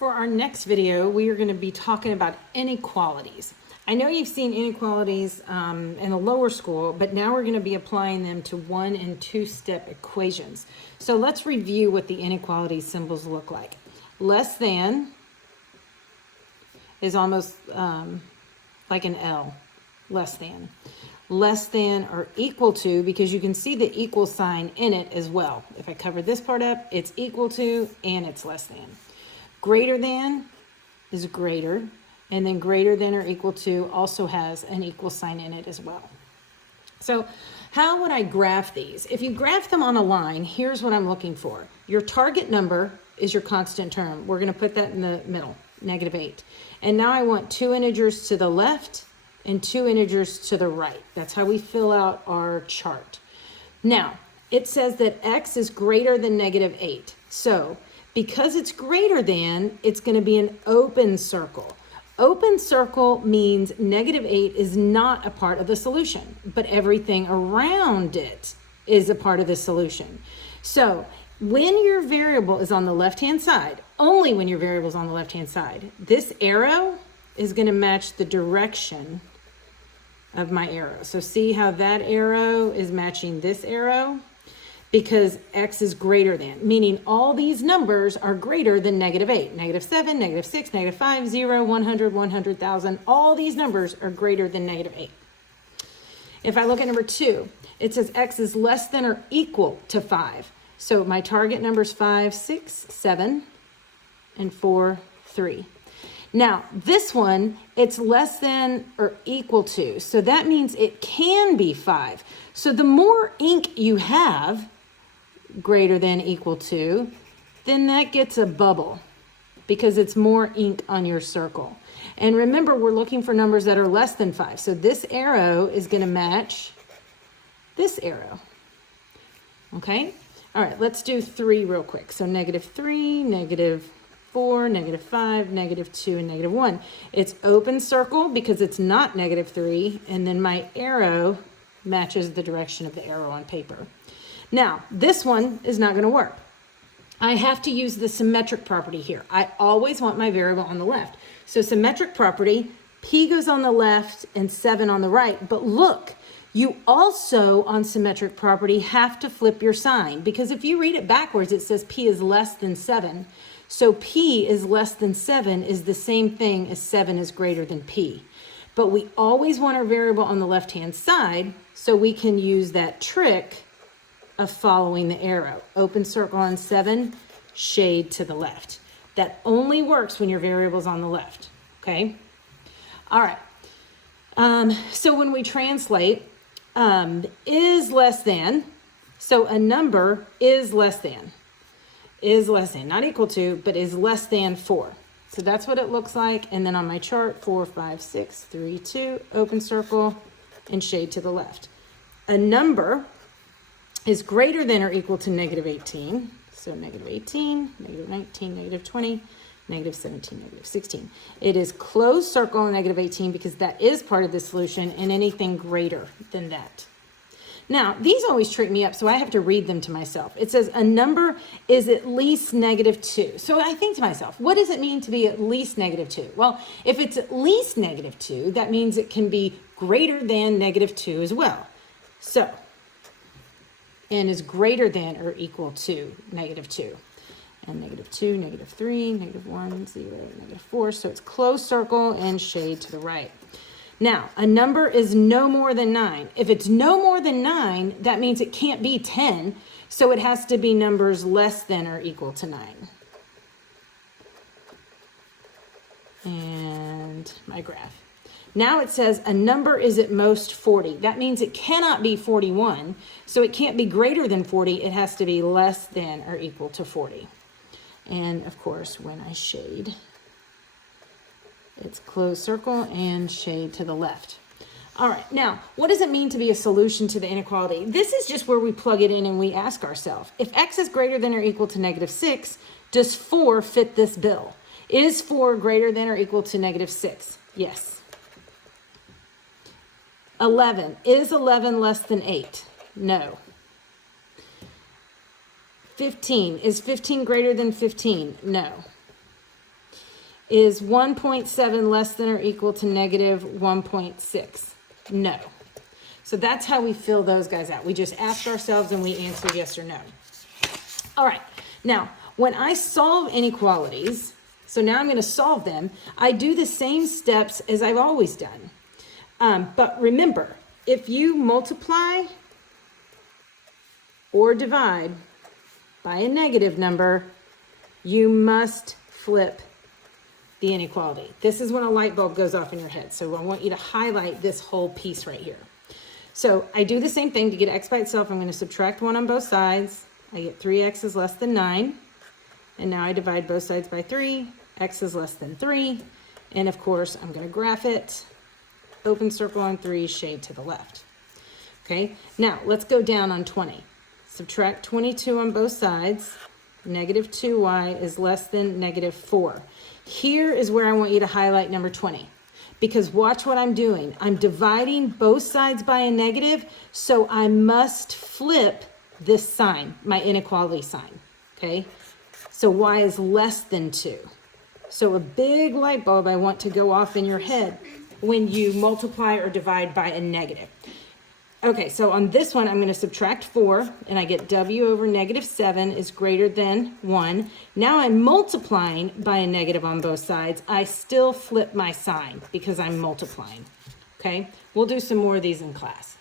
For our next video, we are going to be talking about inequalities. I know you've seen inequalities in the lower school, but now we're going to be applying them to 1- and 2-step equations. So let's review what the inequality symbols look like. Less than is almost like an L, less than. Less than or equal to, because you can see the equal sign in it as well. If I cover this part up, it's equal to and it's less than. Greater than is greater, and then greater than or equal to also has an equal sign in it as well. So how would I graph these? If you graph them on a line, here's what I'm looking for. Your target number is your constant term. We're going to put that in the middle, -8. And now I want 2 integers to the left and 2 integers to the right. That's how we fill out our chart. Now, it says that x is greater than -8. So because it's greater than, it's going to be an open circle. Open circle means -8 is not a part of the solution, but everything around it is a part of the solution. So when your variable is on the left-hand side, only when your variable is on the left-hand side, this arrow is going to match the direction of my arrow. So see how that arrow is matching this arrow? Because x is greater than, meaning all these numbers are greater than -8. -7, -6, -5, 0, 100, 100,000. All these numbers are greater than -8. If I look at number 2, it says x is less than or equal to 5. So my target number is 5, 6, 7, and 4, 3. Now, this one, it's less than or equal to. So that means it can be 5. So the more ink you have, greater than equal to, then that gets a bubble because it's more ink on your circle. And remember, we're looking for numbers that are less than 5. So this arrow is going to match this arrow. Okay? All right, let's do 3 real quick. So -3, -4, -5, -2, and -1. It's open circle because it's not -3, and then my arrow matches the direction of the arrow on paper. Now, this one is not going to work. I have to use the symmetric property here. I always want my variable on the left. So symmetric property, P goes on the left and 7 on the right. But look, you also on symmetric property have to flip your sign, because if you read it backwards, it says P is less than 7. So P is less than 7 is the same thing as 7 is greater than P. But we always want our variable on the left-hand side, so we can use that trick of following the arrow. Open circle on 7, shade to the left. That only works when your variable's on the left, okay? All right. So when we translate, is less than, so a number is less than, not equal to, but is less than 4. So that's what it looks like. And then on my chart, 4, 5, 6, 3, 2, open circle, and shade to the left. A number is greater than or equal to -18. So -18, -19, -20, -17, -16. It is closed circle on -18 because that is part of the solution, and anything greater than that. Now, these always trick me up, so I have to read them to myself. It says a number is at least -2. So I think to myself, what does it mean to be at least -2? Well, if it's at least -2, that means it can be greater than -2 as well. So, and is greater than or equal to -2. And -2, -3, -1, 0, -4. So it's closed circle and shade to the right. Now, a number is no more than 9. If it's no more than 9, that means it can't be 10. So it has to be numbers less than or equal to 9. And my graph. Now it says a number is at most 40. That means it cannot be 41. So it can't be greater than 40. It has to be less than or equal to 40. And of course, when I shade, it's closed circle and shade to the left. All right, now, what does it mean to be a solution to the inequality? This is just where we plug it in and we ask ourselves, if x is greater than or equal to -6, does 4 fit this bill? Is 4 greater than or equal to -6? Yes. 11. Is 11 less than 8? No. 15. Is 15 greater than 15? No. Is 1.7 less than or equal to negative 1.6? No. So that's how we fill those guys out. We just ask ourselves and we answer yes or no. All right. Now, when I solve inequalities, so now I'm going to solve them, I do the same steps as I've always done. But remember, if you multiply or divide by a negative number, you must flip the inequality. This is when a light bulb goes off in your head. So I want you to highlight this whole piece right here. So I do the same thing. To get x by itself, I'm going to subtract 1 on both sides. I get 3x is less than 9. And now I divide both sides by 3. X is less than 3. And of course, I'm going to graph it. Open circle on 3, shade to the left. Okay, now let's go down on 20. Subtract 22 on both sides. Negative 2y is less than negative 4. Here is where I want you to highlight number 20. Because watch what I'm doing. I'm dividing both sides by a negative, so I must flip this sign, my inequality sign. Okay, so y is less than 2. So a big light bulb I want to go off in your head when you multiply or divide by a negative. Okay, so on this one, I'm going to subtract 4, and I get w over negative 7 is greater than 1. Now I'm multiplying by a negative on both sides. I still flip my sign because I'm multiplying. Okay, we'll do some more of these in class.